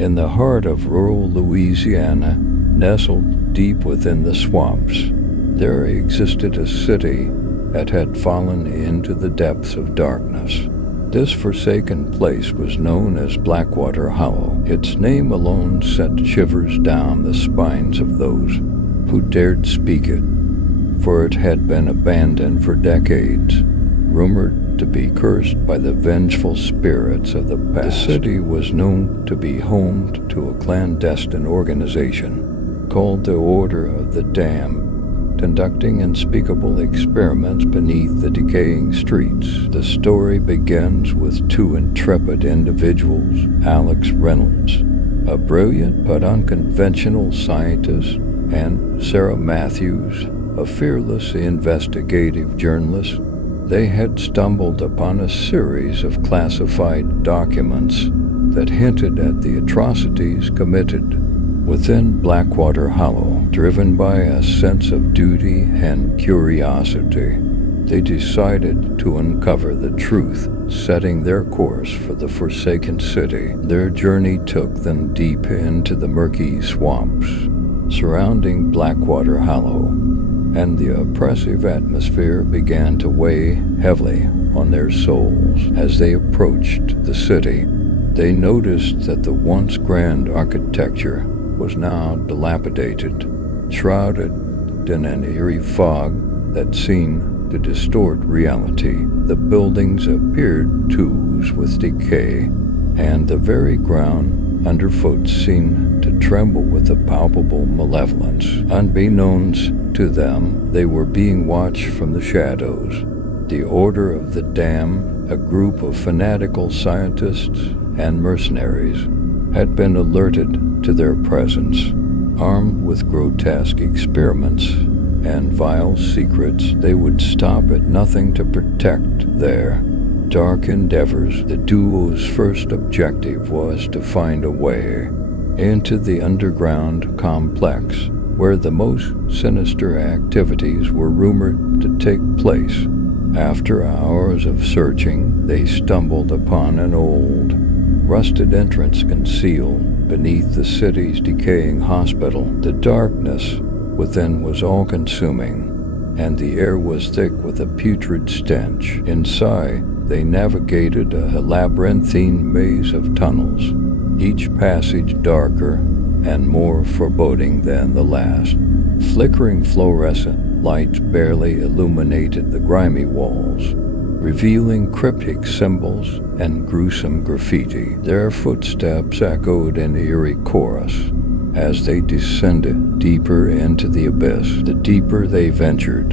In the heart of rural Louisiana, nestled deep within the swamps, there existed a city that had fallen into the depths of darkness. This forsaken place was known as Blackwater Hollow. Its name alone sent shivers down the spines of those who dared speak it, for it had been abandoned for decades, rumored to be cursed by the vengeful spirits of the past. The city was known to be home to a clandestine organization called the Order of the Damned, conducting unspeakable experiments beneath the decaying streets. The story begins with two intrepid individuals, Alex Reynolds, a brilliant but unconventional scientist, and Sarah Matthews, a fearless investigative journalist. They had stumbled upon a series of classified documents that hinted at the atrocities committed within Blackwater Hollow. Driven by a sense of duty and curiosity, they decided to uncover the truth, setting their course for the forsaken city. Their journey took them deep into the murky swamps surrounding Blackwater Hollow, and the oppressive atmosphere began to weigh heavily on their souls. As they approached the city, they noticed that the once grand architecture was now dilapidated, shrouded in an eerie fog that seemed to distort reality. The buildings appeared to ooze with decay, and the very ground underfoot seemed to tremble with a palpable malevolence. Unbeknownst to them, they were being watched from the shadows. The Order of the Damned, a group of fanatical scientists and mercenaries, had been alerted to their presence. Armed with grotesque experiments and vile secrets, they would stop at nothing to protect their dark endeavors. The duo's first objective was to find a way into the underground complex, where the most sinister activities were rumored to take place. After hours of searching, they stumbled upon an old, rusted entrance concealed beneath the city's decaying hospital. The darkness within was all-consuming, and the air was thick with a putrid stench. Inside, they navigated a labyrinthine maze of tunnels, each passage darker and more foreboding than the last. Flickering fluorescent lights barely illuminated the grimy walls, revealing cryptic symbols and gruesome graffiti. Their footsteps echoed an eerie chorus as they descended deeper into the abyss. The deeper they ventured,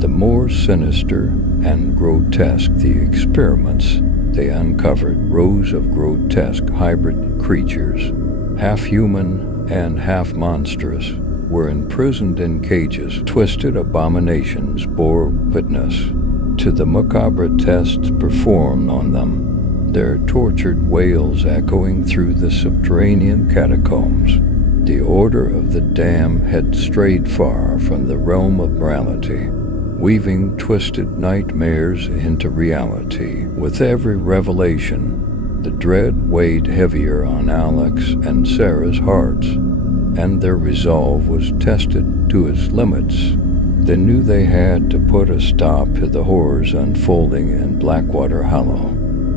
the more sinister and grotesque the experiments they uncovered. Rows of grotesque hybrid creatures, half human and half monstrous, were imprisoned in cages. Twisted abominations bore witness to the macabre tests performed on them, their tortured wails echoing through the subterranean catacombs. The Order of the Damned had strayed far from the realm of morality, weaving twisted nightmares into reality. With every revelation, the dread weighed heavier on Alex and Sarah's hearts, and their resolve was tested to its limits. They knew they had to put a stop to the horrors unfolding in Blackwater Hollow,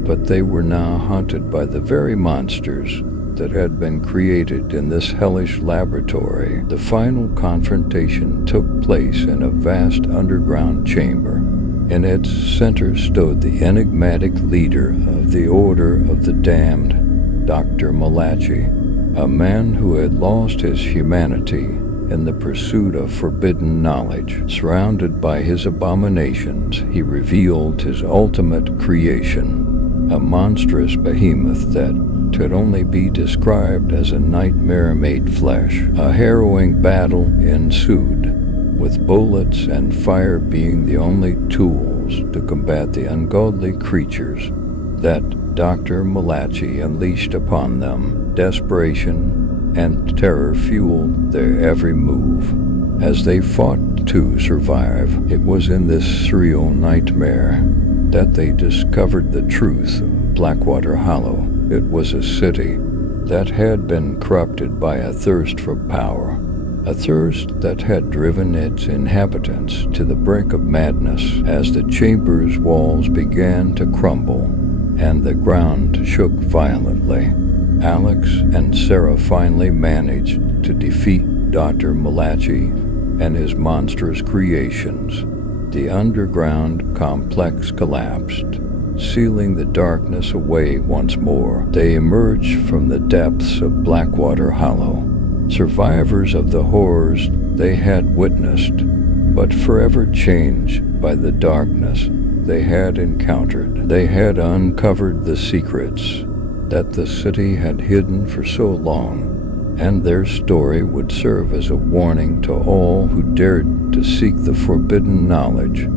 but they were now haunted by the very monsters that had been created in this hellish laboratory. The final confrontation took place in a vast underground chamber. In its center stood the enigmatic leader of the Order of the Damned, Dr. Malachi, a man who had lost his humanity in the pursuit of forbidden knowledge. Surrounded by his abominations, he revealed his ultimate creation, a monstrous behemoth that could only be described as a nightmare made flesh. A harrowing battle ensued, with bullets and fire being the only tools to combat the ungodly creatures that Dr. Malachi unleashed upon them. Desperation and terror fueled their every move as they fought to survive. It was in this surreal nightmare that they discovered the truth of Blackwater Hollow. It was a city that had been corrupted by a thirst for power, a thirst that had driven its inhabitants to the brink of madness as the chamber's walls began to crumble and the ground shook violently. Alex and Sarah finally managed to defeat Dr. Malachi and his monstrous creations. The underground complex collapsed, sealing the darkness away once more. They emerged from the depths of Blackwater Hollow, survivors of the horrors they had witnessed, but forever changed by the darkness they had encountered. They had uncovered the secrets that the city had hidden for so long, and their story would serve as a warning to all who dared to seek the forbidden knowledge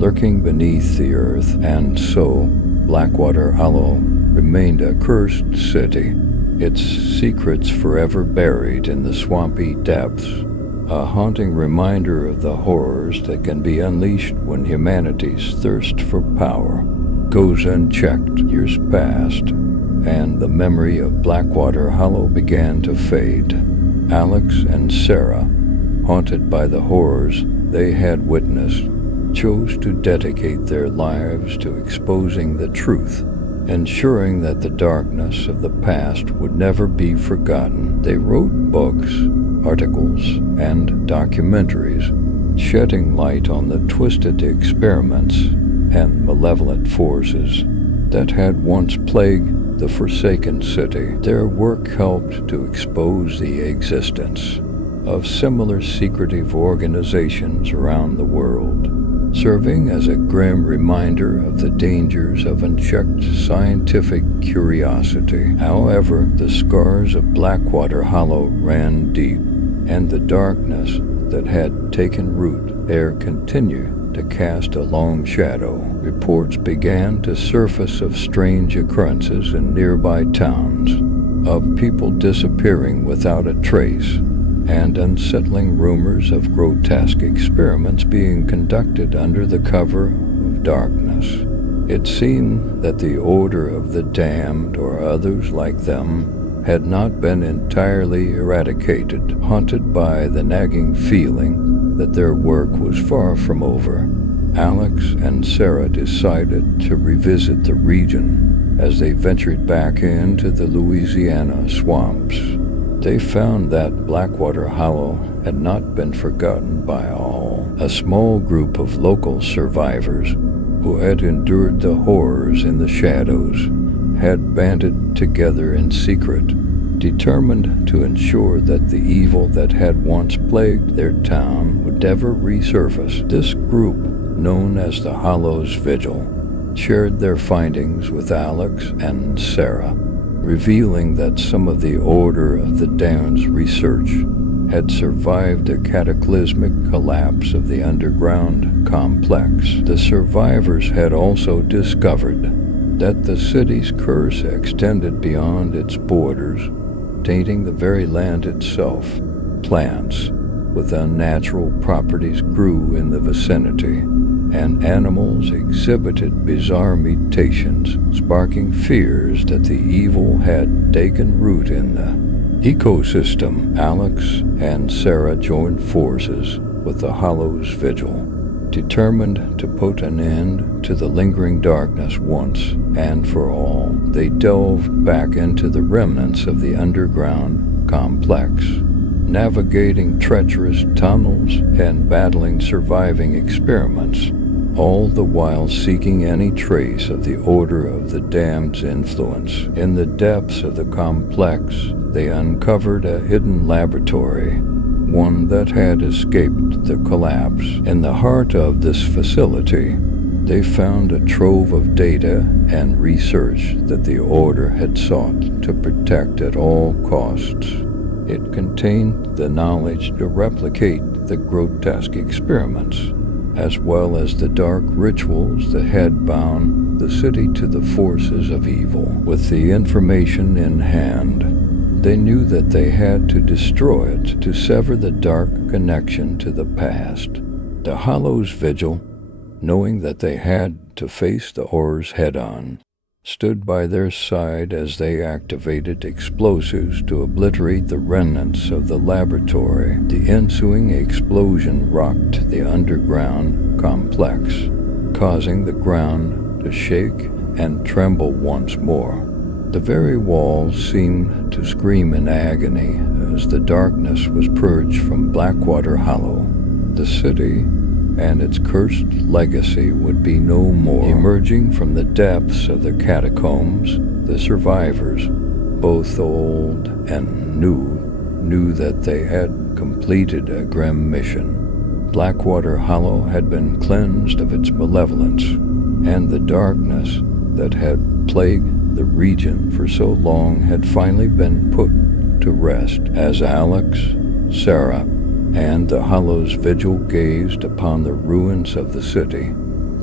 lurking beneath the earth. And so, Blackwater Hollow remained a cursed city, its secrets forever buried in the swampy depths, a haunting reminder of the horrors that can be unleashed when humanity's thirst for power goes unchecked. Years passed, and the memory of Blackwater Hollow began to fade. Alex and Sarah, haunted by the horrors they had witnessed, chose to dedicate their lives to exposing the truth, ensuring that the darkness of the past would never be forgotten. They wrote books, articles, and documentaries, shedding light on the twisted experiments and malevolent forces that had once plagued the forsaken city. Their work helped to expose the existence of similar secretive organizations around the world, serving as a grim reminder of the dangers of unchecked scientific curiosity. However, the scars of Blackwater Hollow ran deep, and the darkness that had taken root there continued to cast a long shadow. Reports began to surface of strange occurrences in nearby towns, of people disappearing without a trace, and unsettling rumors of grotesque experiments being conducted under the cover of darkness. It seemed that the Order of the Damned, or others like them, had not been entirely eradicated, haunted by the nagging feeling that their work was far from over. Alex and Sarah decided to revisit the region as they ventured back into the Louisiana swamps. They found that Blackwater Hollow had not been forgotten by all. A small group of local survivors who had endured the horrors in the shadows had banded together in secret, determined to ensure that the evil that had once plagued their town would never resurface. This group, known as the Hollow's Vigil, shared their findings with Alex and Sarah, revealing that some of the Order of the Damned's research had survived the cataclysmic collapse of the underground complex. The survivors had also discovered that the city's curse extended beyond its borders, tainting the very land itself. Plants with unnatural properties grew in the vicinity, and animals exhibited bizarre mutations, sparking fears that the evil had taken root in the ecosystem. Alex and Sarah joined forces with the Hollow's Vigil, determined to put an end to the lingering darkness once and for all. They delved back into the remnants of the underground complex, navigating treacherous tunnels and battling surviving experiments, all the while seeking any trace of the Order of the Damned's influence. In the depths of the complex, they uncovered a hidden laboratory, one that had escaped the collapse. In the heart of this facility, they found a trove of data and research that the Order had sought to protect at all costs. It contained the knowledge to replicate the grotesque experiments, as well as the dark rituals that had bound the city to the forces of evil. With the information in hand, they knew that they had to destroy it to sever the dark connection to the past. The Hollow's Vigil, knowing that they had to face the horrors head-on, stood by their side as they activated explosives to obliterate the remnants of the laboratory. The ensuing explosion rocked the underground complex, causing the ground to shake and tremble once more. The very walls seemed to scream in agony as the darkness was purged from Blackwater Hollow. The city and its cursed legacy would be no more. Emerging from the depths of the catacombs, the survivors, both old and knew that they had completed a grim mission. Blackwater Hollow had been cleansed of its malevolence, and the darkness that had plagued the region for so long had finally been put to rest. As Alex, Sarah, and the Hollow's vigil gazed upon the ruins of the city,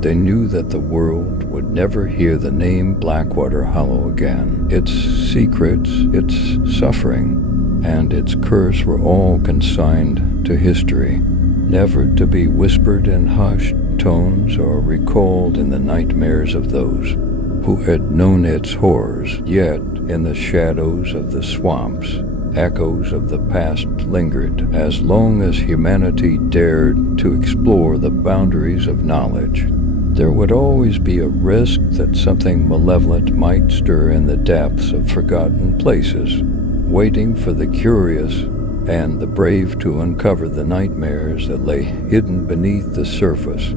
they knew that the world would never hear the name Blackwater Hollow again. Its secrets, its suffering, and its curse were all consigned to history, never to be whispered in hushed tones or recalled in the nightmares of those who had known its horrors. Yet, in the shadows of the swamps, echoes of the past lingered. As long as humanity dared to explore the boundaries of knowledge, there would always be a risk that something malevolent might stir in the depths of forgotten places, waiting for the curious and the brave to uncover the nightmares that lay hidden beneath the surface.